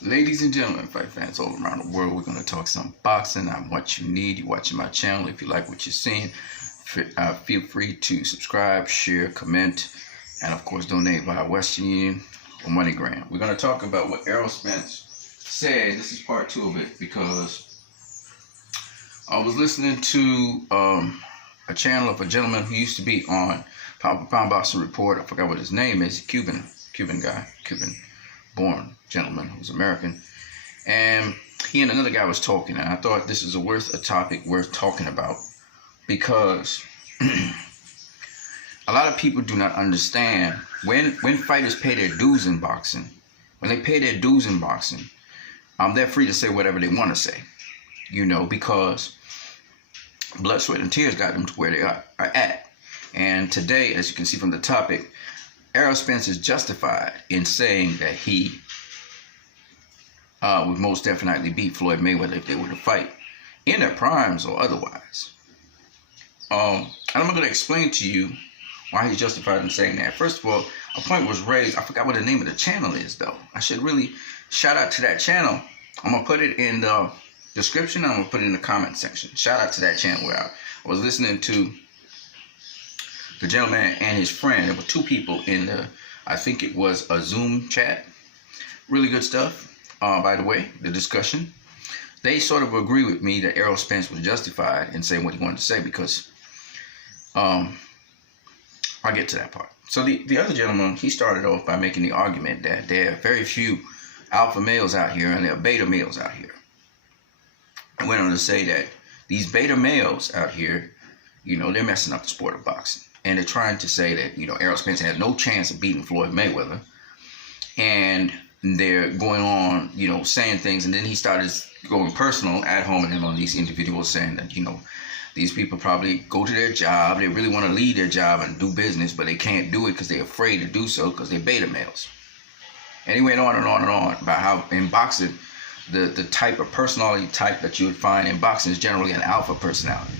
Ladies and gentlemen, fight fans all around the world, we're going to talk some boxing. I'm what you need. You're watching my channel. If you like what you're seeing, feel free to subscribe, share, comment, and of course donate via Western Union or MoneyGram. We're going to talk about what Errol Spence said. This is part 2 of it because I was listening to a channel of a gentleman who used to be on Pound Boxing Report. I forgot what his name is. Cuban guy, Cuban-born gentleman who's American, and he and another guy was talking, and I thought this is a topic worth talking about because a lot of people do not understand when fighters pay their dues in boxing. When they pay their dues in boxing, they're free to say whatever they want to say, because blood, sweat, and tears got them to where they are at. And today, as you can see from the topic, Errol Spence is justified in saying that he would most definitely beat Floyd Mayweather if they were to fight in their primes or otherwise. And I'm going to explain to you why he's justified in saying that. First of all, a point was raised. I forgot what the name of the channel is, though. I should really shout out to that channel. I'm going to put it in the description. I'm going to put it in the comment section. Shout out to that channel where I was listening to the gentleman and his friend. There were 2 people in the, I think it was a Zoom chat. Really good stuff. By the way, the discussion, they sort of agree with me that Errol Spence was justified in saying what he wanted to say because I'll get to that part. So the other gentleman, he started off by making the argument that there are very few alpha males out here and there are beta males out here. I went on to say that these beta males out here, they're messing up the sport of boxing. And they're trying to say that, Errol Spence has no chance of beating Floyd Mayweather. And they're going on, saying things. And then he started going personal at home and on these individuals saying that, these people probably go to their job. They really want to leave their job and do business, but they can't do it because they're afraid to do so because they're beta males. And he went on and on and on about how in boxing, the type of personality type that you would find in boxing is generally an alpha personality.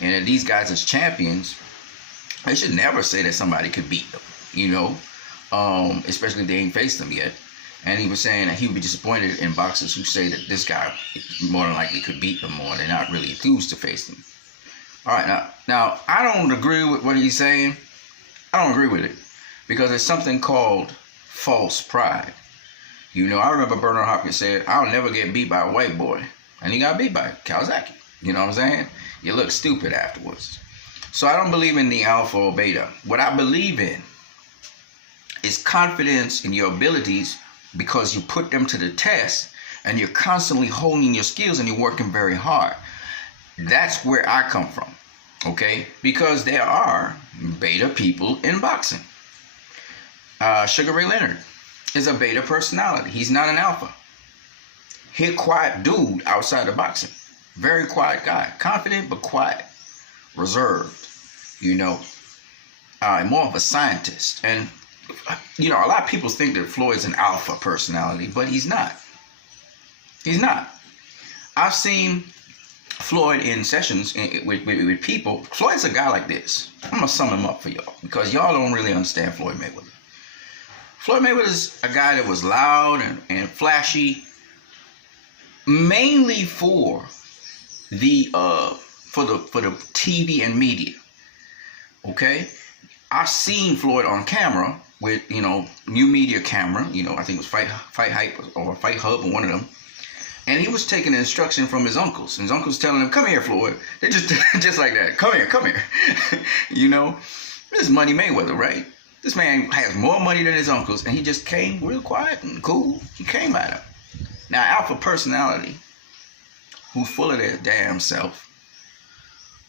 And that these guys as champions, they should never say that somebody could beat them, especially if they ain't faced them yet. And he was saying that he would be disappointed in boxers who say that this guy more than likely could beat them or they're not really enthused to face them. All right, now I don't agree with what he's saying. I don't agree with it because there's something called false pride. I remember Bernard Hopkins said, "I'll never get beat by a white boy," and he got beat by Kawasaki. You know what I'm saying? You look stupid afterwards. So I don't believe in the alpha or beta. What I believe in is confidence in your abilities because you put them to the test and you're constantly honing your skills and you're working very hard. That's where I come from, okay? Because there are beta people in boxing. Sugar Ray Leonard is a beta personality. He's not an alpha. He's a quiet dude outside of boxing. Very quiet guy. Confident but quiet. Reserved, more of a scientist. And a lot of people think that Floyd's an alpha personality, but he's not. He's not. I've seen Floyd in sessions with people. Floyd's a guy like this. I'm going to sum him up for y'all because y'all don't really understand Floyd Mayweather. Floyd Mayweather's a guy that was loud and flashy, mainly for the TV and media. Okay? I've seen Floyd on camera with, new media camera, I think it was Fight Hype or Fight Hub or one of them. And he was taking instruction from his uncles. And his uncles telling him, "Come here, Floyd." They just like that. Come here. This is Money Mayweather, right? This man has more money than his uncles, and he just came real quiet and cool. He came at him. Now, alpha personality, who's full of their damn self,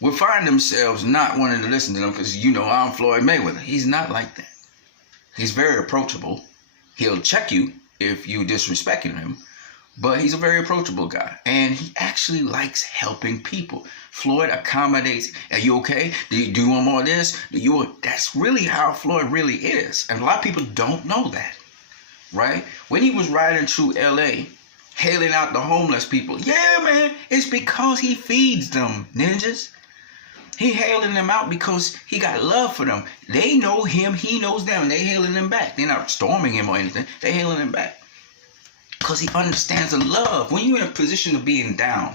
will find themselves not wanting to listen to them because, I'm Floyd Mayweather. He's not like that. He's very approachable. He'll check you if you disrespecting him, but he's a very approachable guy. And he actually likes helping people. Floyd accommodates. "Are you okay? Do you want more of this? That's really how Floyd really is. And a lot of people don't know that, right? When he was riding through L.A., hailing out the homeless people, yeah, man, it's because he feeds them, ninjas. He hailing them out because he got love for them. They know him, he knows them, and they hailing him back. They're not storming him or anything. They hailing him back. because he understands the love. When you're in a position of being down,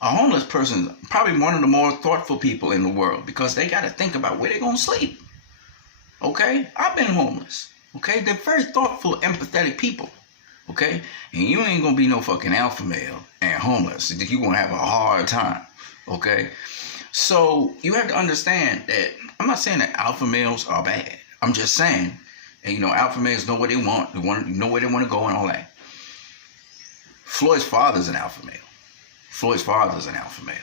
a homeless person is probably one of the more thoughtful people in the world, because they got to think about where they're going to sleep. Okay? I've been homeless. Okay? They're very thoughtful, empathetic people. Okay? And you ain't going to be no fucking alpha male and homeless. You're going to have a hard time. Okay? So you have to understand that I'm not saying that alpha males are bad. I'm just saying, and alpha males know what they want. They know where they want to go and all that. Floyd's father's an alpha male. Floyd's father's an alpha male.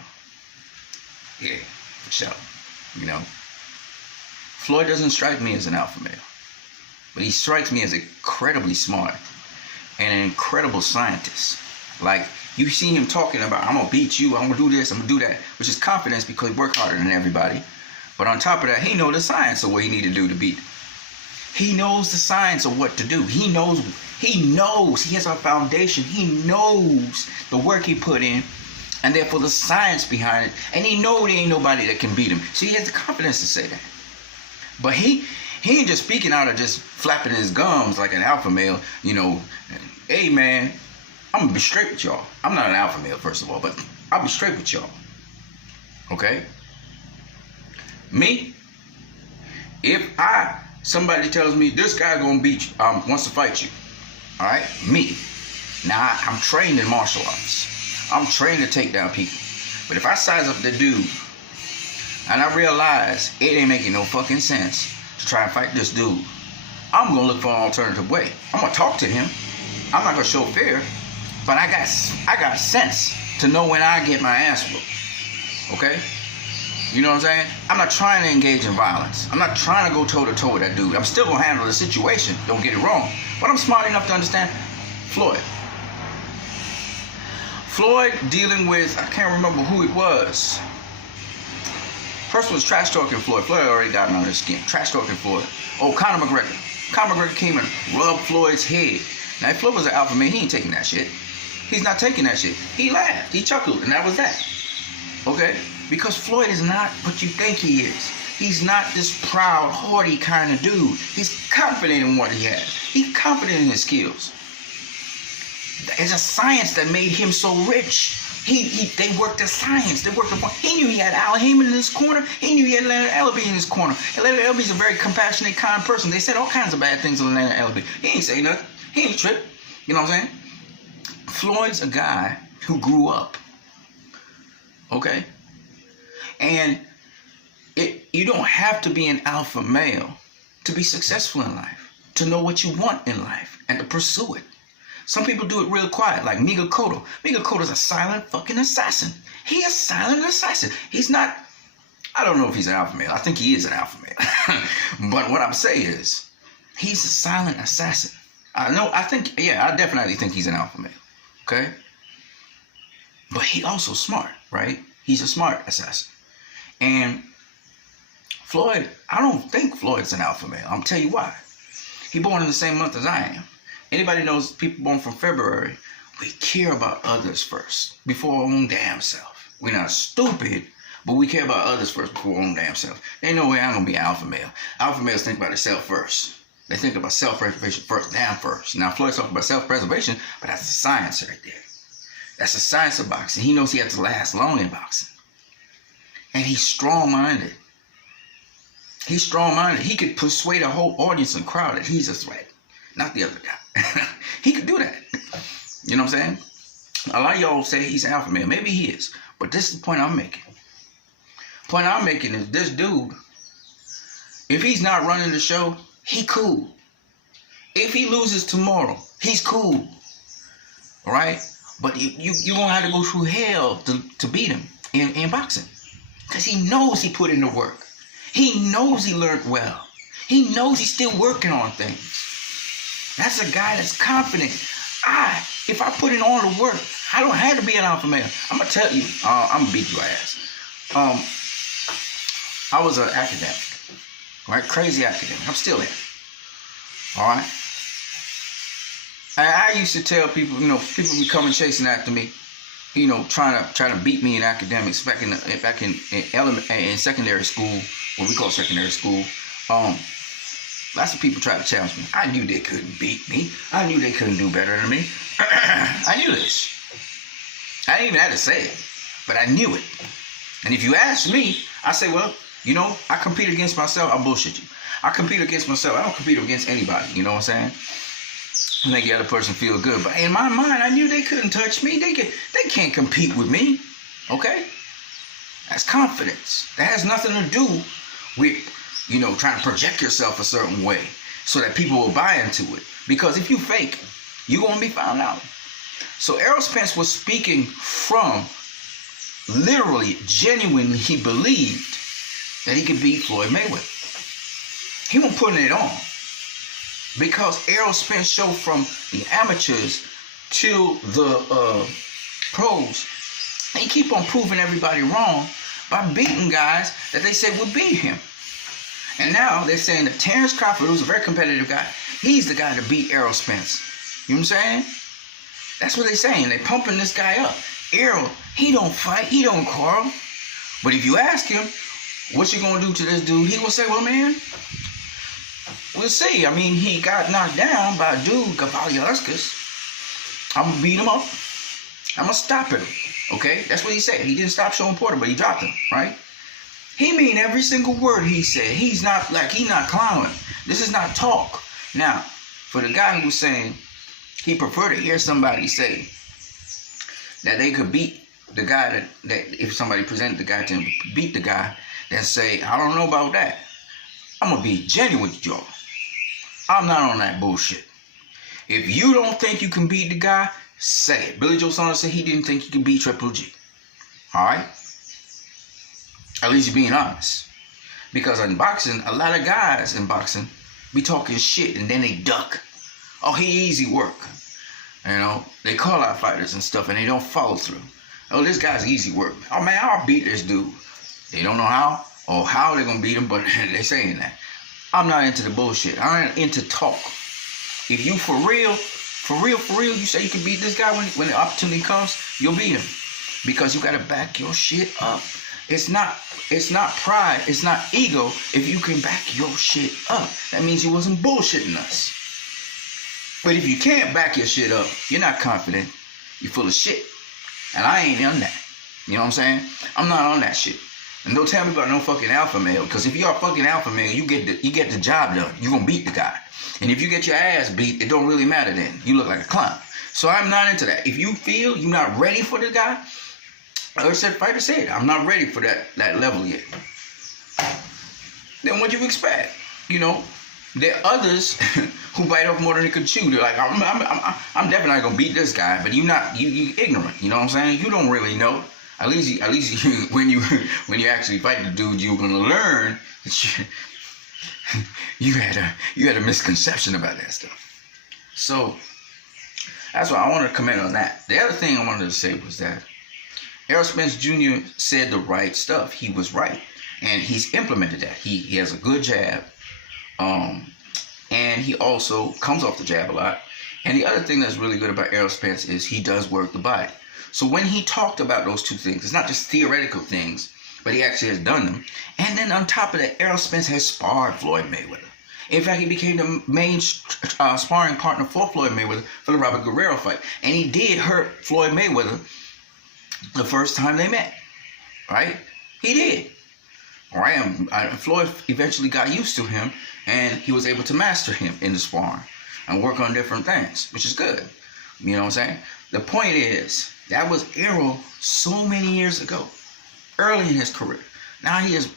Yeah, for sure. Floyd doesn't strike me as an alpha male, but he strikes me as incredibly smart and an incredible scientist. Like, you see him talking about, I'm gonna beat you, I'm gonna do this, I'm gonna do that, which is confidence, because he worked harder than everybody. But on top of that, he knows the science of what he need to do to beat him. He knows the science of what to do. He knows, he has a foundation. He knows the work he put in, and therefore the science behind it. And he knows there ain't nobody that can beat him. So he has the confidence to say that. But he ain't just speaking out of just flapping his gums like an alpha male, hey man, I'm gonna be straight with y'all. I'm not an alpha male, first of all, but I'll be straight with y'all. Okay? Me, if somebody tells me this guy gonna beat you, wants to fight you, all right? Me, now I'm trained in martial arts. I'm trained to take down people. But if I size up the dude and I realize it ain't making no fucking sense to try and fight this dude, I'm gonna look for an alternative way. I'm gonna talk to him. I'm not gonna show fear, but I got sense to know when I get my ass whooped. Okay? You know what I'm saying? I'm not trying to engage in violence. I'm not trying to go toe-to-toe with that dude. I'm still going to handle the situation. Don't get it wrong. But I'm smart enough to understand Floyd. Floyd dealing with, I can't remember who it was. Person was trash talking Floyd. Floyd already got under his skin. Trash talking Floyd. Oh, Conor McGregor. Conor McGregor came and rubbed Floyd's head. Now, if Floyd was an alpha man, he ain't taking that shit. He's not taking that shit. He laughed. He chuckled. And that was that. Okay? Because Floyd is not what you think he is. He's not this proud, haughty kind of dude. He's confident in what he has. He's confident in his skills. It's a science that made him so rich. They worked the science. They worked the. He knew he had Al Heyman in his corner. He knew he had Leonard Ellerbe in his corner. And Leonard Ellerbe is a very compassionate, kind person. They said all kinds of bad things to Leonard Ellerbe. He ain't say nothing. He ain't trip. You know what I'm saying? Floyd's a guy who grew up. Okay? And you don't have to be an alpha male to be successful in life, to know what you want in life, and to pursue it. Some people do it real quiet, like Miguel Cotto. Miguel Cotto's a silent fucking assassin. He is a silent assassin. He's not, I don't know if he's an alpha male. I think he is an alpha male. But what I'm saying is, he's a silent assassin. I definitely think he's an alpha male. Okay? But he also smart, right? He's a smart assassin. And Floyd, I don't think Floyd's an alpha male. I'll tell you why. He born in the same month as I am. Anybody knows people born from February, we care about others first before our own damn self. We're not stupid, but we care about others first before our own damn self. There ain't no way I'm going to be an alpha male. Alpha males think about themselves first. They think about self-preservation first, damn first. Now, Floyd's talking about self-preservation, but that's the science right there. That's the science of boxing. He knows he has to last long in boxing. And he's strong-minded. He's strong-minded. He could persuade a whole audience and crowd that he's a threat, not the other guy. He could do that. You know what I'm saying? A lot of y'all say he's an alpha male. Maybe he is. But this is the point I'm making. The point I'm making is this dude, if he's not running the show, he cool. If he loses tomorrow, he's cool. All right? But you won't have to go through hell to beat him in boxing. Because he knows he put in the work. He knows he learned well. He knows he's still working on things. That's a guy that's confident. If I put in all the work, I don't have to be an alpha male. I'm going to tell you, I'm going to beat your ass. I was an academic. Right? Crazy academic. I'm still there. All right? I used to tell people, people be coming chasing after me, trying to beat me in academics back in secondary school, what we call secondary school. Lots of people tried to challenge me. I knew they couldn't beat me. I knew they couldn't do better than me. I knew this. I didn't even have to say it, but I knew it. And if you ask me, I say, well, you know, I compete against myself. I bullshit you. I compete against myself. I don't compete against anybody. You know what I'm saying? I make the other person feel good. But in my mind, I knew they couldn't touch me. They can't compete with me. Okay? That's confidence. That has nothing to do with, you know, trying to project yourself a certain way so that people will buy into it. Because if you fake, you're going to be found out. So Errol Spence was speaking from literally, genuinely, he believed that he could beat Floyd Mayweather. He wasn't putting it on. Because Errol Spence showed from the amateurs to the pros, he keep on proving everybody wrong by beating guys that they said would beat him. And now they're saying that Terrence Crawford, who's a very competitive guy, he's the guy to beat Errol Spence. You know what I'm saying? That's what they're saying. They're pumping this guy up. Errol, he don't fight, he don't quarrel. But if you ask him, what you gonna do to this dude? He will say, well, man, we'll see. I mean, he got knocked down by a dude, Gavaliauskas. I'm gonna beat him up. I'm gonna stop him. Okay? That's what he said. He didn't stop Sean Porter, but he dropped him, right? He mean every single word he said. He's not clowning. This is not talk. Now, for the guy who was saying he preferred to hear somebody say that they could beat the guy that if somebody presented the guy to him, beat the guy, then say, I don't know about that. I'm going to be genuine with y'all. I'm not on that bullshit. If you don't think you can beat the guy, say it. Billy Joe Saunders said he didn't think he could beat Triple G. All right? At least you're being honest. Because in boxing, a lot of guys in boxing be talking shit and then they duck. Oh, he easy work. You know, they call out fighters and stuff and they don't follow through. Oh, this guy's easy work. Oh, man, I'll beat this dude. They don't know how or how they're going to beat him, but they're saying that. I'm not into the bullshit. I'm into talk. If you for real, you say you can beat this guy when the opportunity comes, you'll beat him. Because you got to back your shit up. It's not pride, it's not ego if you can back your shit up. That means you wasn't bullshitting us. But if you can't back your shit up, you're not confident. You're full of shit. And I ain't on that. You know what I'm saying? I'm not on that shit. And don't tell me about no fucking alpha male. Because if you're a fucking alpha male, you get the job done. You're going to beat the guy. And if you get your ass beat, it don't really matter then. You look like a clown. So I'm not into that. If you feel you're not ready for the guy, like I said, fighter said, I'm not ready for that level yet. Then what do you expect? You know, there are others who bite off more than they could chew. They're like, I'm definitely not gonna beat this guy, but you ignorant. You know what I'm saying? You don't really know. At least you, when you actually fight the dude, you're gonna learn that you had a misconception about that stuff. So that's why I wanted to comment on that. The other thing I wanted to say was that Errol Spence Jr. said the right stuff. He was right. And he's implemented that. He has a good jab. And he also comes off the jab a lot. And the other thing that's really good about Errol Spence is he does work the body. So when he talked about those two things, it's not just theoretical things, but he actually has done them. And then on top of that, Errol Spence has sparred Floyd Mayweather. In fact, he became the main sparring partner for Floyd Mayweather for the Robert Guerrero fight. And he did hurt Floyd Mayweather the first time they met, right? He did. All right, Floyd eventually got used to him, and he was able to master him in the sparring and work on different things, which is good. You know what I'm saying? The point is, that was Errol so many years ago, early in his career. Now he's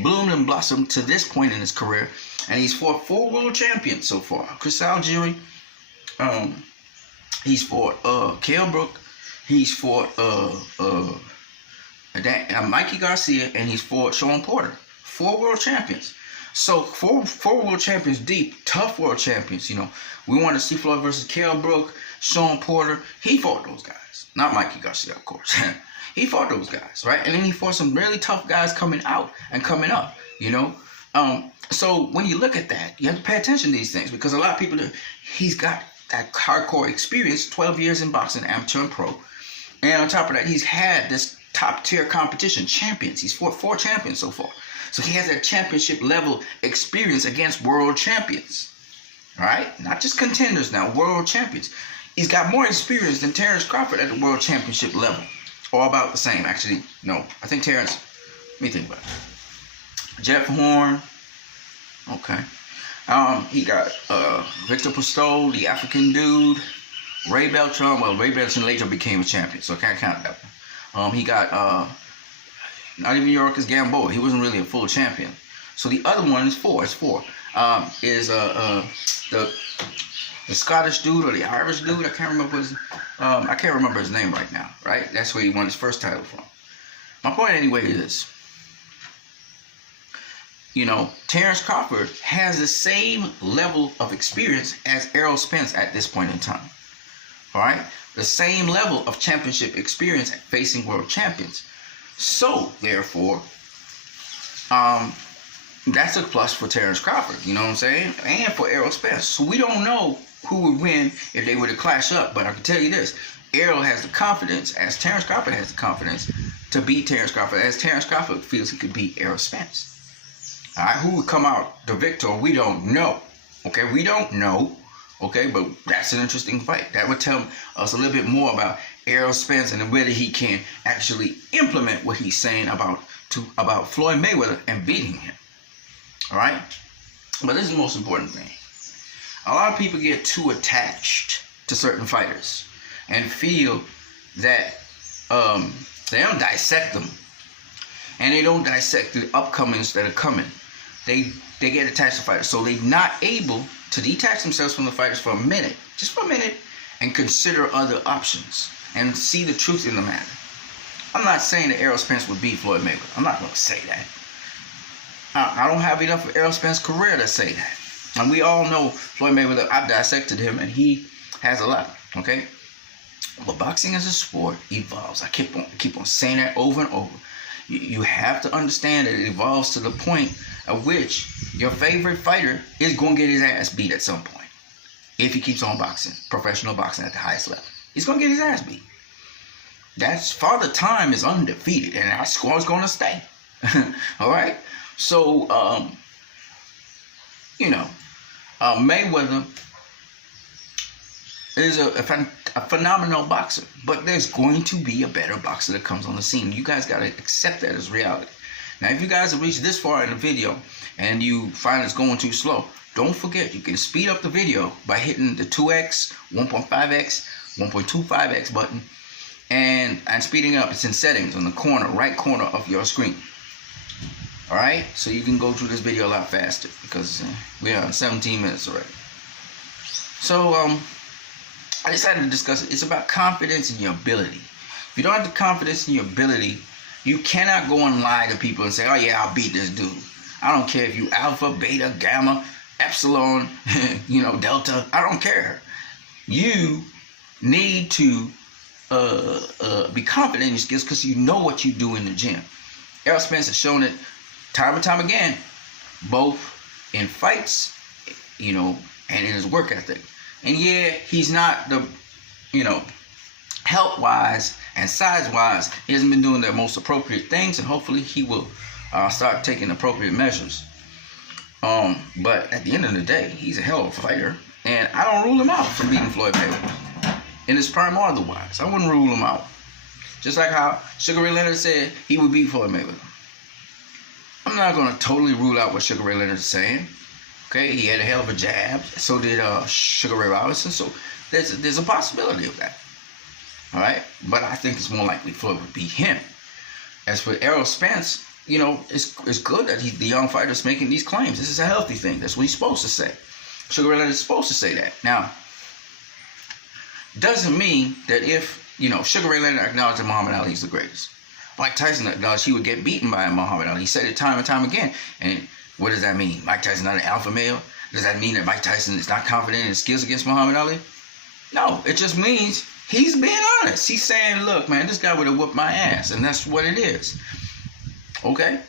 bloomed and blossomed to this point in his career, and he's fought 4 world champions so far. Chris Algieri, he's fought Kell Brook. He's fought Mikey Garcia, and he's fought Sean Porter. 4 world champions. So four world champions deep, tough world champions. You know, we want to see Floyd versus Kell Brook, Sean Porter. He fought those guys, not Mikey Garcia, of course. He fought those guys, right? And then he fought some really tough guys coming out and coming up. You know, so when you look at that, you have to pay attention to these things because a lot of people, he's got that hardcore experience, 12 years in boxing, amateur and pro. And on top of that, he's had this top tier competition, champions. He's fought 4 champions so far. So he has that championship level experience against world champions. All right? Not just contenders now, world champions. he's got more experience than Terrence Crawford at the World Championship level. Or about the same, actually. No, I think Terrence, let me think about it. Jeff Horn, okay. He got Victor Postol, the African dude, Ray Beltran. Well, Ray Beltran later became a champion, so I can't count that one. He got not even Yorkis Gamboa. He wasn't really a full champion. So the other one is four. It's four. The Scottish dude or the Irish dude. I can't remember his name right now. Right? That's where he won his first title from. My point anyway is, you know, Terrence Crawford has the same level of experience as Errol Spence at this point in time. All right? The same level of championship experience facing world champions. So, therefore, that's a plus for Terrence Crawford, you know what I'm saying? And for Errol Spence. So we don't know who would win if they were to clash up. But I can tell you this. Errol has the confidence, as Terrence Crawford has the confidence, to beat Terrence Crawford, as Terrence Crawford feels he could beat Errol Spence. All right, who would come out the victor, we don't know. Okay, we don't know. Okay, but that's an interesting fight. That would tell us a little bit more about Errol Spence and whether he can actually implement what he's saying about Floyd Mayweather and beating him. All right, but this is the most important thing. A lot of people get too attached to certain fighters and feel that they don't dissect them, and they don't dissect the upcomings that are coming. They get attached to fighters, so they're not able to detach themselves from the fighters for a minute, just for a minute, and consider other options and see the truth in the matter. I'm not saying that Errol Spence would beat Floyd Mayweather. I'm not going to say that. I don't have enough of Errol Spence's career to say that. And we all know Floyd Mayweather. I've dissected him, and he has a lot. Okay, but boxing as a sport evolves. I keep on saying that over and over. You have to understand that it evolves to the point at which your favorite fighter is going to get his ass beat at some point. If he keeps on boxing, professional boxing at the highest level, he's going to get his ass beat. That's Father Time is undefeated, and our squad's going to stay. All right. So, Mayweather is a phenomenal boxer, but there's going to be a better boxer that comes on the scene. You guys got to accept that as reality. Now, if you guys have reached this far in the video and you find it's going too slow, don't forget you can speed up the video by hitting the 2x, 1.5x, 1.25x button, and speeding up. It's in settings on the corner, right corner of your screen. All right, so you can go through this video a lot faster because we are 17 minutes already. So I decided to discuss it. It's about confidence in your ability. If you don't have the confidence in your ability, you cannot go and lie to people and say, oh yeah, I'll beat this dude. I don't care if you alpha, beta, gamma, epsilon, delta. I don't care. You need to be confident in your skills because you know what you do in the gym. Errol Spence has shown it time and time again, both in fights, and in his work ethic. And yeah, he's not the, health-wise and size-wise, he hasn't been doing the most appropriate things, and hopefully he will start taking appropriate measures. But at the end of the day, he's a hell of a fighter, and I don't rule him out from beating Floyd Mayweather in his prime or otherwise. I wouldn't rule him out. Just like how Sugar Ray Leonard said he would beat Floyd Mayweather. I'm not going to totally rule out what Sugar Ray Leonard is saying. Okay, he had a hell of a jab. So did Sugar Ray Robinson. So there's a possibility of that. All right, but I think it's more likely Floyd would beat him. As for Errol Spence, it's good that the young fighter's making these claims. This is a healthy thing. That's what he's supposed to say. Sugar Ray Leonard is supposed to say that. Now, doesn't mean that if Sugar Ray Leonard acknowledged that Muhammad Ali is the greatest. Mike Tyson acknowledged he would get beaten by Muhammad Ali. He said it time and time again. And what does that mean? Mike Tyson not an alpha male? Does that mean that Mike Tyson is not confident in his skills against Muhammad Ali? No, it just means he's being honest. He's saying, look, man, this guy would have whooped my ass. And that's what it is. Okay?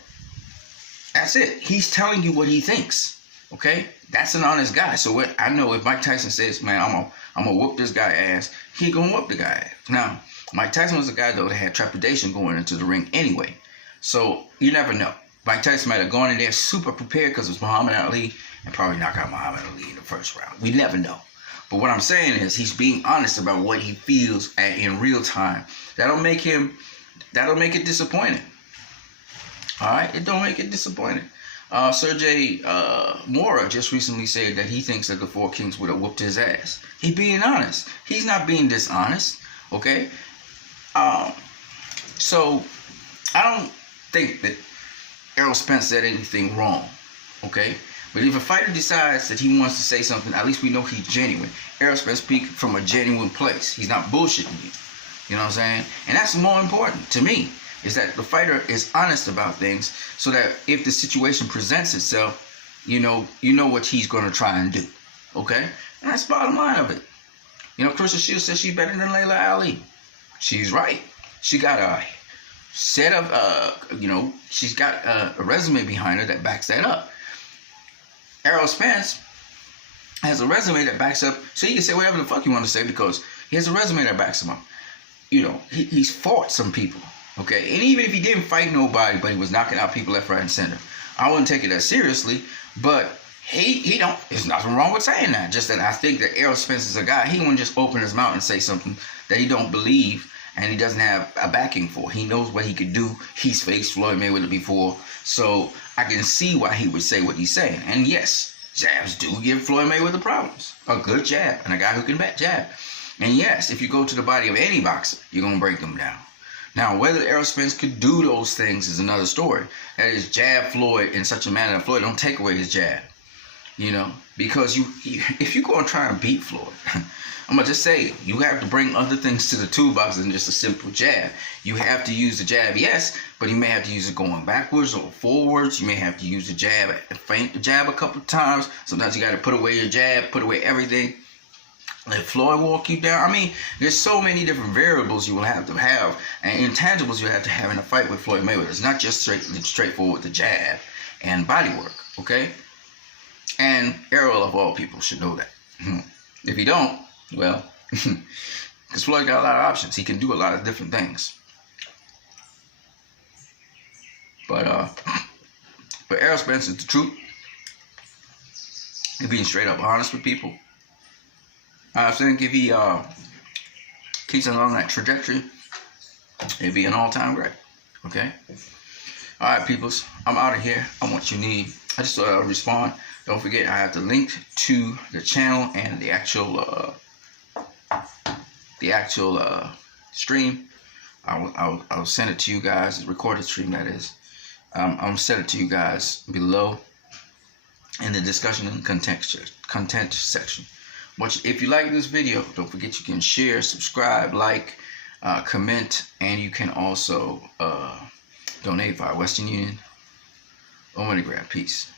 That's it. He's telling you what he thinks. Okay? That's an honest guy. So what I know, if Mike Tyson says, man, I'm gonna whoop this guy ass, he gonna whoop the guy ass. Now, Mike Tyson was a guy though that had trepidation going into the ring anyway. So you never know. Mike Tyson might have gone in there super prepared because it was Muhammad Ali and probably knock out Muhammad Ali in the first round. We never know. But what I'm saying is he's being honest about what he feels in real time. That'll make it disappointing. All right, it don't make it disappointing. Sergey Mora just recently said that he thinks that the Four Kings would have whooped his ass. He's being honest. He's not being dishonest. Okay. So I don't think that Errol Spence said anything wrong. Okay. But if a fighter decides that he wants to say something, at least we know he's genuine. Errol Spence speaks from a genuine place. He's not bullshitting you. You know what I'm saying? And that's more important to me, is that the fighter is honest about things, so that if the situation presents itself, you know what he's going to try and do. Okay? And that's the bottom line of it. You know, Krista Shields says she's better than Layla Ali. She's right. She got a set of, she's got a resume behind her that backs that up. Errol Spence has a resume that backs up, so he can say whatever the fuck you want to say because he has a resume that backs him up. You know, he's fought some people, okay? And even if he didn't fight nobody, but he was knocking out people left, right, and center, I wouldn't take it as seriously, but he don't, there's nothing wrong with saying that. Just that I think that Errol Spence is a guy, he wouldn't just open his mouth and say something that he don't believe and he doesn't have a backing for. He knows what he could do. He's faced Floyd Mayweather before, so I can see why he would say what he's saying. And yes, jabs do give Floyd Mayweather problems. A good jab and a guy who can jab. And yes, if you go to the body of any boxer, you're going to break them down. Now, whether Errol Spence could do those things is another story. That is, jab Floyd in such a manner that Floyd don't take away his jab. You know, because if you go and try and beat Floyd, I'm going to just say, you have to bring other things to the toolbox than just a simple jab. You have to use the jab, yes, but you may have to use it going backwards or forwards. You may have to use the jab, feint the jab a couple of times. Sometimes you got to put away your jab, put away everything. Let Floyd walk you down. I mean, there's so many different variables you will have to have and intangibles you have to have in a fight with Floyd Mayweather. It's not just straightforward the jab and body work, okay? And Errol, of all people, should know that. If you don't, well, because Floyd got a lot of options. He can do a lot of different things. But Errol Spence is the truth. He's being straight up honest with people. I think if he keeps on that trajectory, it'd be an all-time great. Okay? All right, peoples. I'm out of here. I want you need. I just respond. Don't forget, I have the link to the channel and the actual stream. I'll send it to you guys. The recorded stream, that is. I'll send it to you guys below in the discussion and content section. If you like this video, don't forget you can share, subscribe, like, comment, and you can also donate via Western Union or MoneyGram. Peace.